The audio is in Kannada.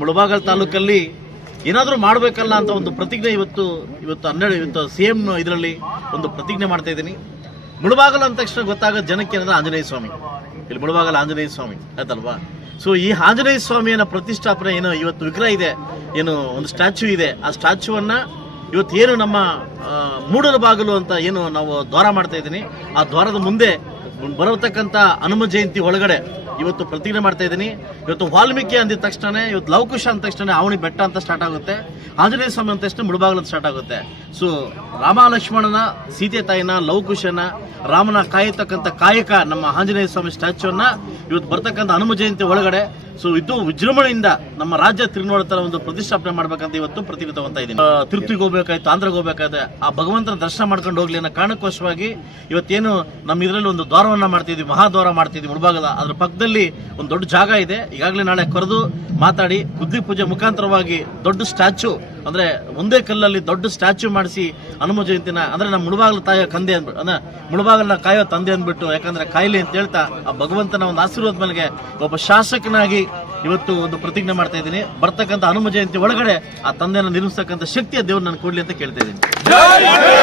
ಮುಳಬಾಗಲ್ ತಾಲೂಕಲ್ಲಿ ಏನಾದರೂ ಮಾಡಬೇಕಲ್ಲ ಅಂತ ಒಂದು ಪ್ರತಿಜ್ಞೆ ಇವತ್ತು ಇವತ್ತು ಹನ್ನೆರಡು, ಇವತ್ತು ಸಿ ಇದರಲ್ಲಿ ಒಂದು ಪ್ರತಿಜ್ಞೆ ಮಾಡ್ತಾ ಇದ್ದೀನಿ. ಮುಳಬಾಗಲ್ ಅಂದ ತಕ್ಷಣ ಗೊತ್ತಾಗೋದು ಜನಕ್ಕೆ ಏನಂದ್ರೆ ಆಂಜನೇಯ ಸ್ವಾಮಿ. ಇಲ್ಲಿ ಮುಳಬಾಗಲ್ ಆಂಜನೇಯ ಸ್ವಾಮಿ, ಆಯ್ತಲ್ವಾ? ಸೊ ಈ ಆಂಜನೇಯ ಸ್ವಾಮಿಯನ್ನು ಪ್ರತಿಷ್ಠಾಪನೆ ಏನು ಇವತ್ತು ವಿಗ್ರಹ ಇದೆ, ಏನು ಒಂದು ಸ್ಟ್ಯಾಚ್ಯೂ ಇದೆ. ಆ ಸ್ಟ್ಯಾಚ್ಯೂವನ್ನು ಇವತ್ತು ಏನು ನಮ್ಮ ಮೂಡಲ ಬಾಗಿಲು ಅಂತ ಏನು ನಾವು ದ್ವಾರ ಮಾಡ್ತಾ ಇದ್ದೀನಿ. ಆ ದ್ವಾರದ ಮುಂದೆ ಬರತಕ್ಕಂಥ ಹನುಮ ಜಯಂತಿ ಒಳಗಡೆ ಇವತ್ತು ಪ್ರತಿಜ್ಞೆ ಮಾಡ್ತಾ ಇದ್ದೀನಿ. ಇವತ್ತು ವಾಲ್ಮೀಕಿ ಅಂದಿದ ತಕ್ಷಣ ಇವತ್ತು ಲವಕುಶ ಅಂದ ತಕ್ಷಣ ಅವನಿ ಬೆಟ್ಟ ಅಂತ ಸ್ಟಾರ್ಟ್ ಆಗುತ್ತೆ. ಆಂಜನೇಯ ಸ್ವಾಮಿ ಅಂದ ತಕ್ಷಣ ಮುಳುಬಾಗಿಲು ಅಂತ ಸ್ಟಾರ್ಟ್ ಆಗುತ್ತೆ. ಸೊ ರಾಮ ಲಕ್ಷ್ಮಣನ ಸೀತೆ ತಾಯಿನ ಲವಕುಶನ ರಾಮನ ಕಾಯತಕ್ಕಂಥ ಕಾಯಕ ನಮ್ಮ ಆಂಜನೇಯ ಸ್ವಾಮಿ ಸ್ಟ್ಯಾಚ್ಯೂನ ಇವತ್ತು ಬರ್ತಕ್ಕಂಥ ಹನುಮ ಜಯಂತಿ ಒಳಗಡೆ. ಸೊ ಇದು ವಿಜೃಂಭಣೆಯಿಂದ ನಮ್ಮ ರಾಜ್ಯ ತಿರುನೋಡತರ ಒಂದು ಪ್ರತಿಷ್ಠಾಪನೆ ಮಾಡ್ಬೇಕಂತ ಇವತ್ತು ಪ್ರತಿಜ್ಞೆ ತಗೊಂತ ಇದ್ದೀನಿ. ತಿರುಪ್ತಿಗೆ ಹೋಗ್ಬೇಕಾಯ್ತು ಆಂಧ್ರಗೆ ಹೋಗ್ಬೇಕಾಯ್ತು. ಆ ಭಗವಂತನ ದರ್ಶನ ಮಾಡ್ಕೊಂಡು ಹೋಗ್ಲಿ ಅನ್ನೋ ಕಾರಣಕ್ಕೋಸ್ಕರವಾಗಿ ಇವತ್ತೇನು ನಮ್ಮ ಇದರಲ್ಲಿ ಒಂದು ದ್ವಾರವನ್ನ ಮಾಡ್ತಿದ್ವಿ, ಮಹಾದ್ವಾರ ಮಾಡ್ತಿದ್ವಿ ಮುಳಬಾಗಲ. ಅದ್ರ ಪಕ್ಕದಲ್ಲಿ ಒಂದು ದೊಡ್ಡ ಜಾಗ ಇದೆ. ಈಗಾಗಲೇ ನಾಳೆ ಕರೆದು ಮಾತಾಡಿ ಗುದ್ದಿ ಪೂಜೆ ಮುಖಾಂತರವಾಗಿ ದೊಡ್ಡ ಸ್ಟ್ಯಾಚ್ಯೂ ಅಂದ್ರೆ ಒಂದೇ ಕಲ್ಲಲ್ಲಿ ದೊಡ್ಡ ಸ್ಟ್ಯಾಚು ಮಾಡಿಸಿ ಹನುಮ ಜಯಂತಿನ, ಅಂದ್ರೆ ನಮ್ಮ ಮುಳುಬಾಗಲ ತಾಯೋ ಕಂದೆ ಅಂದ್ಬಿಟ್ಟು, ಅಂದ್ರೆ ಮುಳುಬಾಗಲನ್ನ ಕಾಯೋ ತಂದೆ ಅಂದ್ಬಿಟ್ಟು, ಯಾಕಂದ್ರೆ ಕಾಯಿಲೆ ಅಂತ ಹೇಳ್ತಾ ಆ ಭಗವಂತನ ಒಂದು ಆಶೀರ್ವಾದ ಮೇಲೆ ಒಬ್ಬ ಶಾಸಕನಾಗಿ ಇವತ್ತು ಒಂದು ಪ್ರತಿಜ್ಞೆ ಮಾಡ್ತಾ ಇದ್ದೀನಿ. ಬರ್ತಕ್ಕಂಥ ಹನುಮ ಜಯಂತಿ ಒಳಗಡೆ ಆ ತಂದೆಯನ್ನು ನಿರ್ಮಿಸ್ತಕ್ಕಂಥ ಶಕ್ತಿಯ ದೇವ್ರು ನಾನು ಕೊಡ್ಲಿ ಅಂತ ಕೇಳ್ತಾ ಇದ್ದೀನಿ.